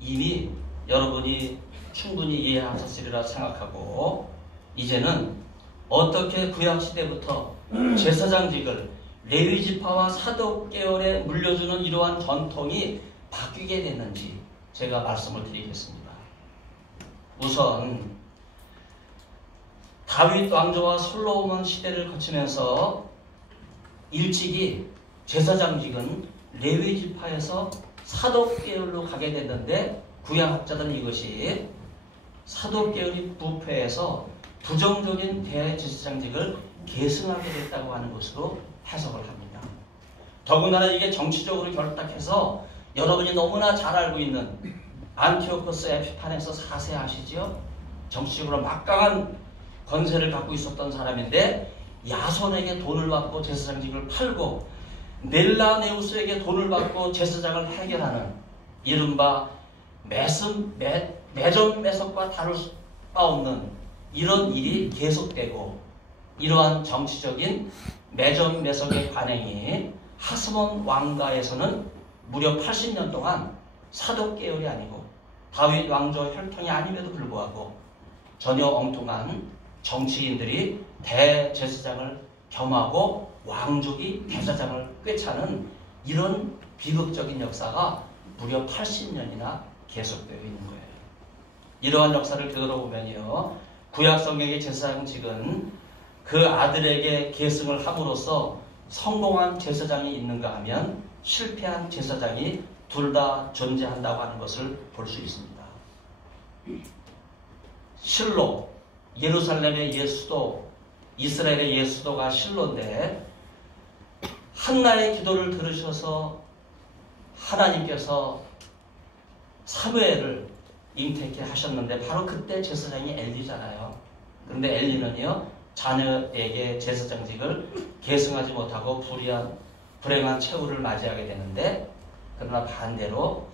이미 여러분이 충분히 이해하셨으리라 생각하고, 이제는 어떻게 구약시대부터 제사장직을 레위지파와 사독계열에 물려주는 이러한 전통이 바뀌게 됐는지 제가 말씀을 드리겠습니다. 우선 다윗 왕조와 솔로몬 시대를 거치면서 일찍이 제사장직은 레위지파에서 사독계열로 가게 됐는데, 구약학자들은 이것이 사독계열이 부패해서 부정적인 대제사장직을 계승하게 됐다고 하는 것으로 해석을 합니다. 더군다나 이게 정치적으로 결탁해서 여러분이 너무나 잘 알고 있는 안티오코스 에피판에서 4세 아시죠? 정치적으로 막강한 권세를 갖고 있었던 사람인데, 야손에게 돈을 받고 제사장직을 팔고 넬라네우스에게 돈을 받고 제사장을 해결하는 이른바 매점매석과 다를 바 없는 이런 일이 계속되고, 이러한 정치적인 매점매석의 관행이 하스몬 왕가에서는 무려 80년 동안 사독계열이 아니고 다윗 왕조 혈통이 아님에도 불구하고 전혀 엉뚱한 정치인들이 대제사장을 겸하고 왕족이 대제사장을 꿰차는 이런 비극적인 역사가 무려 80년이나 계속되어 있는 거예요. 이러한 역사를 되돌아보면요, 구약성경의 제사장직은 그 아들에게 계승을 함으로써 성공한 제사장이 있는가 하면 실패한 제사장이 둘 다 존재한다고 하는 것을 볼 수 있습니다. 실로, 예루살렘의 예수도, 이스라엘의 예수도가 실로인데, 한나의 기도를 들으셔서 하나님께서 사무엘을 잉태케 하셨는데, 바로 그때 제사장이 엘리잖아요. 그런데 엘리는요, 자녀에게 제사장직을 계승하지 못하고 불행한 최후를 맞이하게 되는데, 그러나 반대로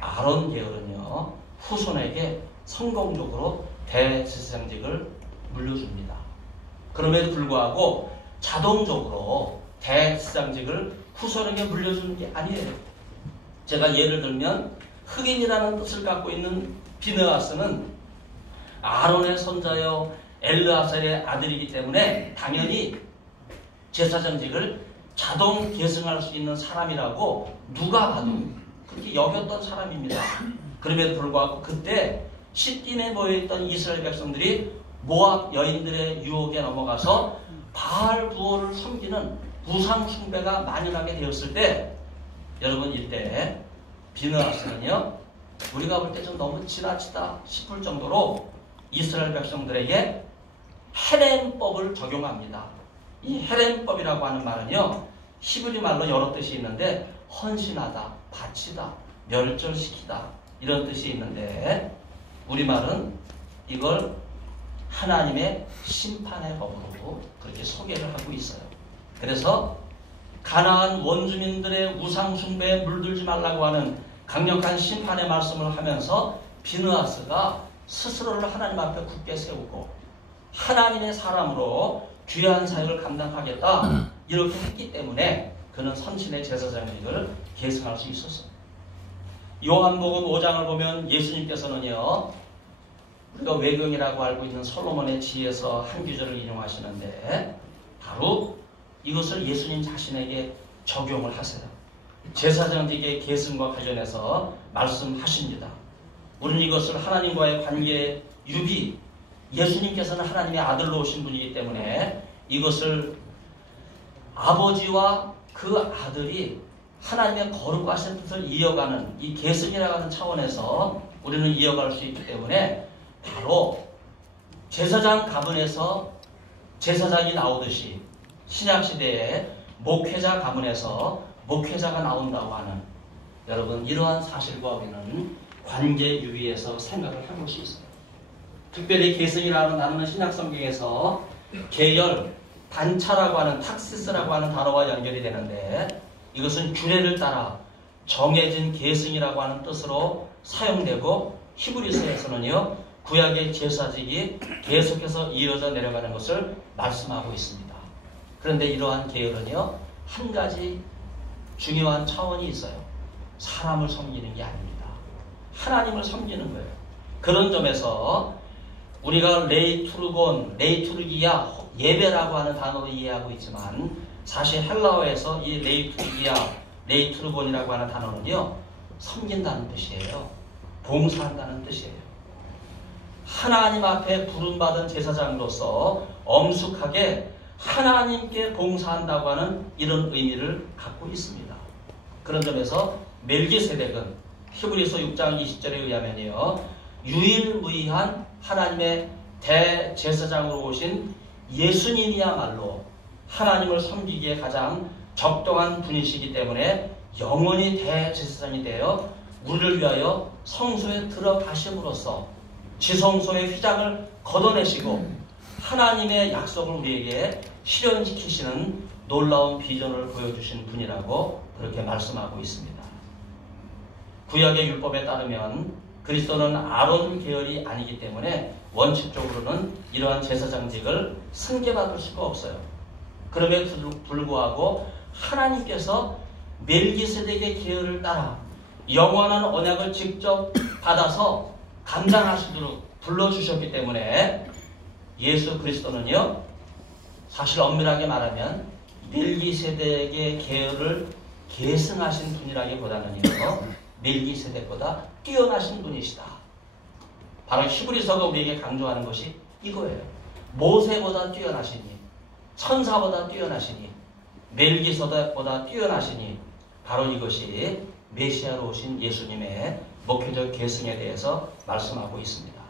아론 계열은요, 후손에게 성공적으로 대제사장직을 물려줍니다. 그럼에도 불구하고 자동적으로 대제사장직을 후손에게 물려주는 게 아니에요. 제가 예를 들면 흑인이라는 뜻을 갖고 있는 비느하스는 아론의 손자여 엘르아살의 아들이기 때문에 당연히 제사장직을 자동 계승할 수 있는 사람이라고 누가 봐도 그렇게 여겼던 사람입니다. 그럼에도 불구하고 그때 시딤에 모여있던 이스라엘 백성들이 모압 여인들의 유혹에 넘어가서 바알 부호를 섬기는 우상 숭배가 만연하게 되었을 때, 여러분 이때 비느하스는요, 우리가 볼 때 좀 너무 지나치다 싶을 정도로 이스라엘 백성들에게 헤렘법을 적용합니다. 이 헤렘법이라고 하는 말은요, 히브리 말로 여러 뜻이 있는데 헌신하다, 바치다, 멸절시키다 이런 뜻이 있는데, 우리말은 이걸 하나님의 심판의 법으로 그렇게 소개를 하고 있어요. 그래서 가나안 원주민들의 우상 숭배에 물들지 말라고 하는 강력한 심판의 말씀을 하면서 비느하스가 스스로를 하나님 앞에 굳게 세우고 하나님의 사람으로 귀한 사역을 감당하겠다 이렇게 했기 때문에 그는 선신의 제사장직을 계승할 수 있었습니다. 요한복음 5장을 보면 예수님께서는요, 우리가 외경이라고 알고 있는 솔로몬의 지에서 한 구절을 인용하시는데, 바로 이것을 예수님 자신에게 적용을 하세요. 제사장직의 계승과 관련해서 말씀하십니다. 우리는 이것을 하나님과의 관계의 유비, 예수님께서는 하나님의 아들로 오신 분이기 때문에 이것을 아버지와 그 아들이 하나님의 거룩하신 뜻을 이어가는 이 계승이라고 하는 차원에서 우리는 이어갈 수 있기 때문에, 바로 제사장 가문에서 제사장이 나오듯이 신약시대에 목회자 가문에서 목회자가 나온다고 하는, 여러분 이러한 사실과 우리는 관계 유비에서 생각을 해볼 수 있어요. 특별히 계승이라는 단어는 신약성경에서 계열, 단차라고 하는 탁시스라고 하는 단어와 연결이 되는데, 이것은 규례를 따라 정해진 계승이라고 하는 뜻으로 사용되고, 히브리서에서는요, 구약의 제사직이 계속해서 이어져 내려가는 것을 말씀하고 있습니다. 그런데 이러한 계열은요, 한 가지 중요한 차원이 있어요. 사람을 섬기는 게 아닙니다. 하나님을 섬기는 거예요. 그런 점에서 우리가 레이투르곤, 레이투르기야, 예배라고 하는 단어로 이해하고 있지만 사실 헬라어에서 이 레이투르기야, 레이투르곤이라고 하는 단어는요, 섬긴다는 뜻이에요. 봉사한다는 뜻이에요. 하나님 앞에 부름받은 제사장으로서 엄숙하게 하나님께 봉사한다고 하는 이런 의미를 갖고 있습니다. 그런 점에서 멜기세덱은 히브리서 6장 20절에 의하면요, 유일무이한 하나님의 대제사장으로 오신 예수님이야말로 하나님을 섬기기에 가장 적당한 분이시기 때문에 영원히 대제사장이 되어 우리를 위하여 성소에 들어가심으로써 지성소의 휘장을 걷어내시고 하나님의 약속을 우리에게 실현시키시는 놀라운 비전을 보여주신 분이라고 그렇게 말씀하고 있습니다. 구약의 율법에 따르면 그리스도는 아론 계열이 아니기 때문에 원칙적으로는 이러한 제사장직을 승계받을 수가 없어요. 그럼에도 불구하고 하나님께서 멜기세덱의 계열을 따라 영원한 언약을 직접 받아서 감당하시도록 불러주셨기 때문에 예수 그리스도는요, 사실 엄밀하게 말하면 멜기세덱의 계열을 계승하신 분이라기보다는요, 멜기세덱보다 뛰어나신 분이시다. 바로 히브리서가 우리에게 강조하는 것이 이거예요. 모세보다 뛰어나시니, 천사보다 뛰어나시니, 멜기세덱보다 뛰어나시니, 바로 이것이 메시아로 오신 예수님의 목회적 계승에 대해서 말씀하고 있습니다.